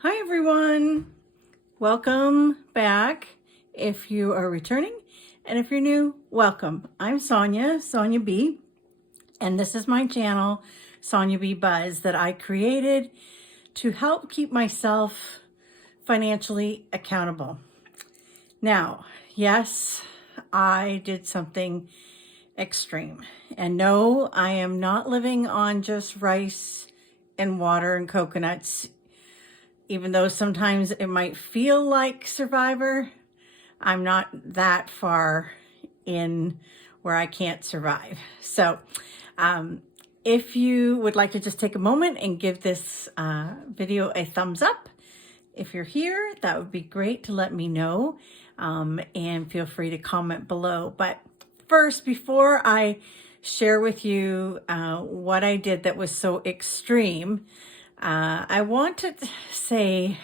Hi everyone, welcome back if you are returning, and if you're new, welcome. I'm Sonia B, and this is my channel, Sonia B Buzz, that I created to help keep myself financially accountable. Now, yes, I did something extreme, and no, I am not living on just rice and water and coconuts. Even though sometimes it might feel like Survivor, I'm not that far in where I can't survive. So if you would like to just take a moment and give this video a thumbs up, if you're here, that would be great to let me know, and feel free to comment below. But first, before I share with you what I did that was so extreme, I want to say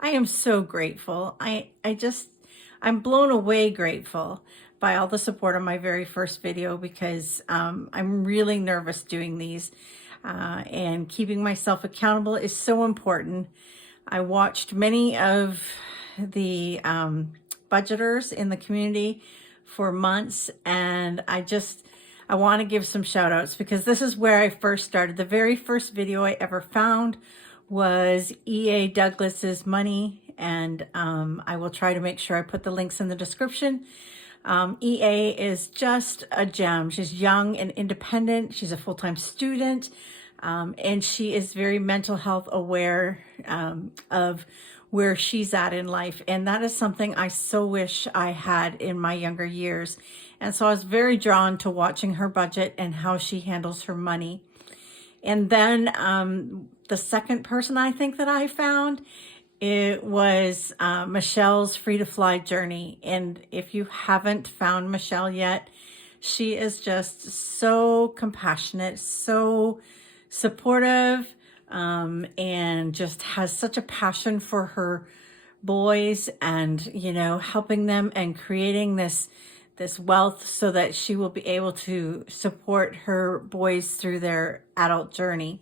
I am so grateful. I'm blown away grateful by all the support on my very first video, because I'm really nervous doing these, and keeping myself accountable is so important. I watched many of the budgeters in the community for months, and I want to give some shout outs, because this is where I first started. The very first video I ever found was E.A. Douglas's Money, and I will try to make sure I put the links in the description. EA is just a gem. She's young and independent. She's a full-time student, and she is very mental health aware of where she's at in life. And that is something I so wish I had in my younger years. And so I was very drawn to watching her budget and how she handles her money. And then the second person I think that I found, it was Michelle's Free to Fly journey. And if you haven't found Michelle yet, she is just so compassionate, so supportive, and just has such a passion for her boys, and helping them and creating this wealth so that she will be able to support her boys through their adult journey.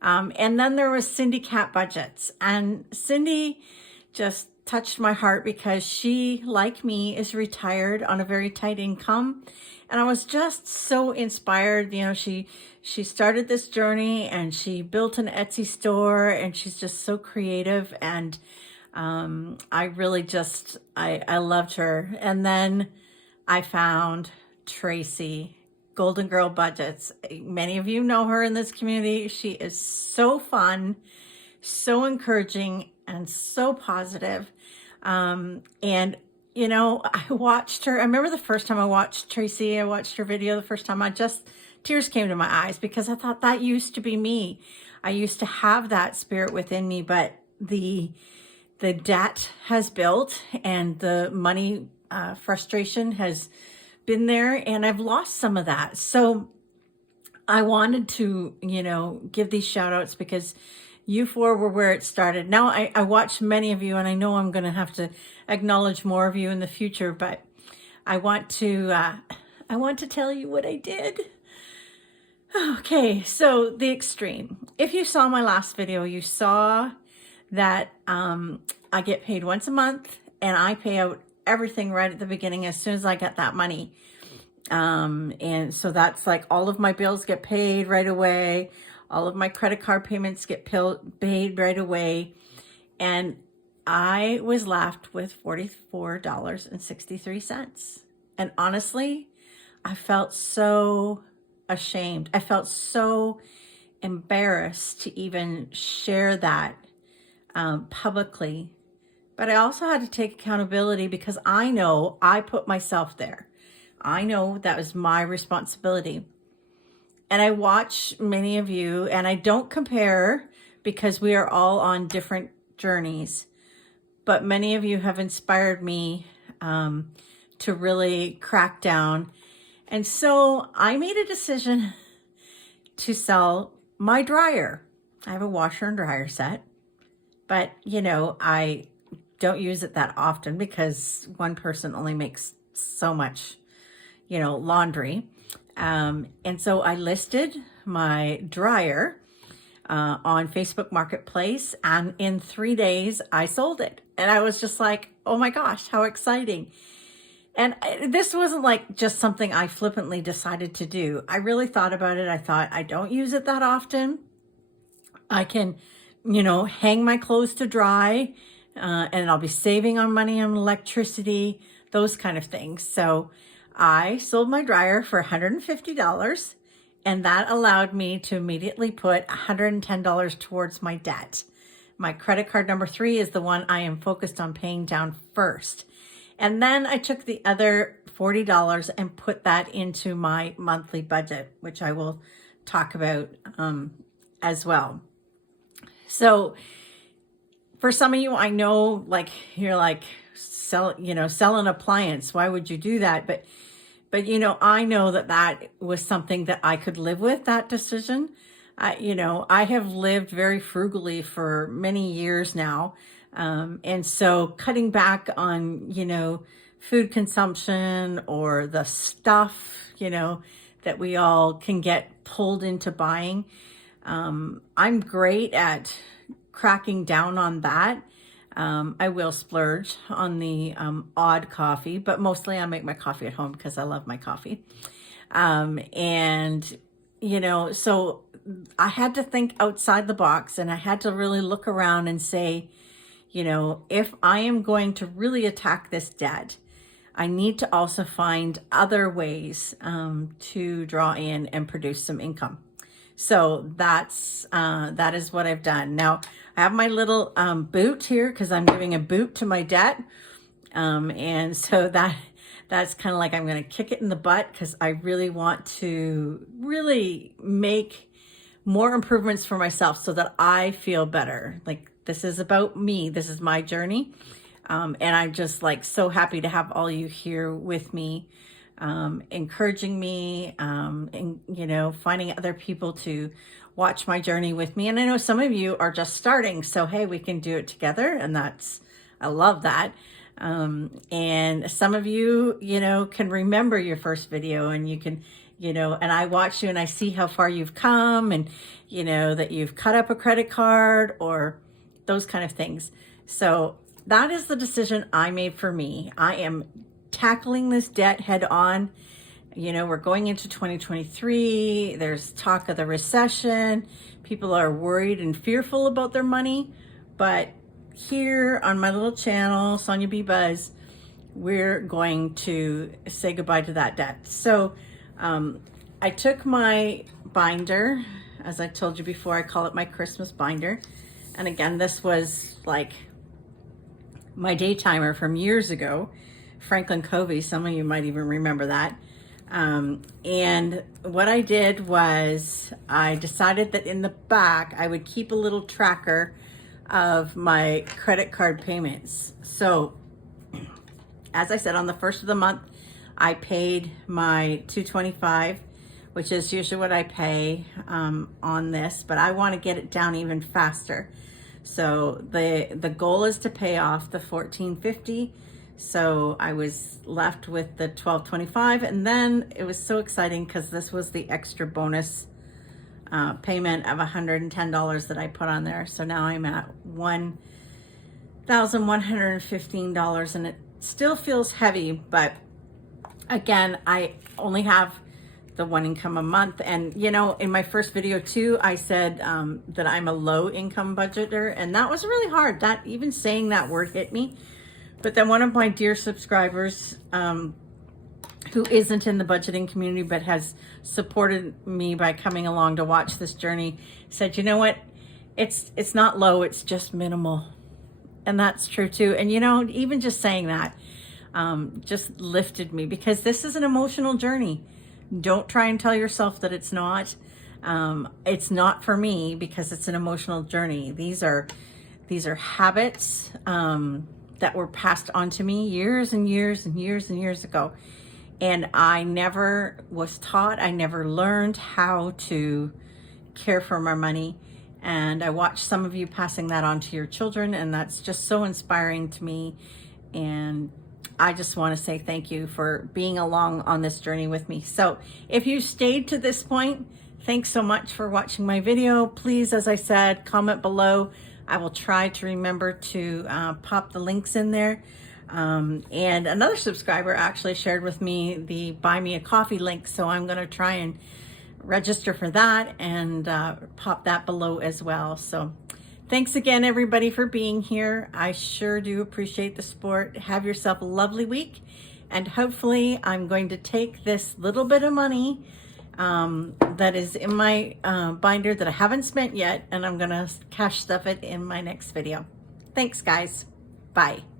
And then there was Cindy Cat Budgets, and Cindy just touched my heart, because she, like me, is retired on a very tight income. And I was just so inspired. She started this journey, and she built an Etsy store, and she's just so creative. And I really just, I loved her. And then I found Tracy, Golden Girl Budgets. Many of you know her in this community. She is so fun, so encouraging, and so positive. And I watched her. I remember the first time I watched Tracy, I watched her video the first time, tears came to my eyes, because I thought that used to be me. I used to have that spirit within me, but the debt has built, and the money frustration has been there, and I've lost some of that. So I wanted to, give these shout outs, because you four were where it started. Now I watched many of you, and I know I'm going to have to acknowledge more of you in the future, but I want to tell you what I did. Okay, so the extreme. If you saw my last video, you saw that I get paid once a month, and I pay out everything right at the beginning as soon as I get that money. And so that's like all of my bills get paid right away. All of my credit card payments get paid right away. And I was left with $44.63. And honestly, I felt so ashamed. I felt so embarrassed to even share that publicly. But I also had to take accountability, because I know I put myself there. I know that was my responsibility. And I watch many of you, and I don't compare, because we are all on different journeys. But many of you have inspired me to really crack down. And so I made a decision to sell my dryer. I have a washer and dryer set, but I don't use it that often, because one person only makes so much, laundry. And so I listed my dryer on Facebook Marketplace, and in 3 days I sold it. And I was just like, oh my gosh, how exciting. And this wasn't like just something I flippantly decided to do. I really thought about it. I thought, I don't use it that often. I can, hang my clothes to dry, and I'll be saving on money on electricity, those kind of things. So I sold my dryer for $150, and that allowed me to immediately put $110 towards my debt. My credit card number 3 is the one I am focused on paying down first. And then I took the other $40 and put that into my monthly budget, which I will talk about as well. So for some of you, I know, like, you're like, sell an appliance. Why would you do that? But I know that was something that I could live with, that decision. I have lived very frugally for many years now. And so cutting back on, food consumption or the stuff, that we all can get pulled into buying. I'm great at cracking down on that. I will splurge on the odd coffee, but mostly I make my coffee at home because I love my coffee. So I had to think outside the box, and I had to really look around and say, if I am going to really attack this debt, I need to also find other ways to draw in and produce some income. So that is what I've done. Now I have my little boot here because I'm giving a boot to my debt. And so that's kind of like, I'm going to kick it in the butt because I really want to really make more improvements for myself so that I feel better. Like, this is about me. This is my journey. And I'm just like so happy to have all you here with me, encouraging me, and, finding other people to watch my journey with me. And I know some of you are just starting, so hey, we can do it together. And I love that. And some of you, can remember your first video, and you can, and I watch you and I see how far you've come, and, that you've cut up a credit card or those kind of things. So that is the decision I made for me. I am tackling this debt head on. We're going into 2023. There's talk of the recession. People are worried and fearful about their money. But here on my little channel, Sonia B. Buzz, we're going to say goodbye to that debt. So I took my binder, as I told you before, I call it my Christmas binder. And again, this was like my day timer from years ago, Franklin Covey. Some of you might even remember that. And what I did was I decided that in the back, I would keep a little tracker of my credit card payments. So as I said, on the first of the month, I paid my $225, which is usually what I pay on this, but I want to get it down even faster. So the goal is to pay off the $1,450. So I was left with the $1,225, and then it was so exciting because this was the extra bonus payment of $110 that I put on there. So now I'm at $1,115, and it still feels heavy, but again, I only have the one income a month. And in my first video too, I said that I'm a low income budgeter, and that was really hard. That even saying that word hit me. But then one of my dear subscribers, who isn't in the budgeting community but has supported me by coming along to watch this journey, said, you know what, it's not low, it's just minimal. And that's true too. And even just saying that just lifted me, because this is an emotional journey. Don't try and tell yourself that it's not. It's not for me, because it's an emotional journey. These are habits that were passed on to me years and years and years and years ago. And I never was taught, I never learned how to care for my money. And I watched some of you passing that on to your children, and that's just so inspiring to me. And I just want to say thank you for being along on this journey with me. So if you stayed to this point, Thanks so much for watching my video. Please, as I said, comment below. I will try to remember to pop the links in there. And another subscriber actually shared with me the Buy Me a Coffee link, so I'm going to try and register for that and pop that below as well. So thanks again, everybody, for being here. I sure do appreciate the support. Have yourself a lovely week, and hopefully I'm going to take this little bit of money that is in my binder that I haven't spent yet, and I'm going to cash stuff it in my next video. Thanks, guys. Bye.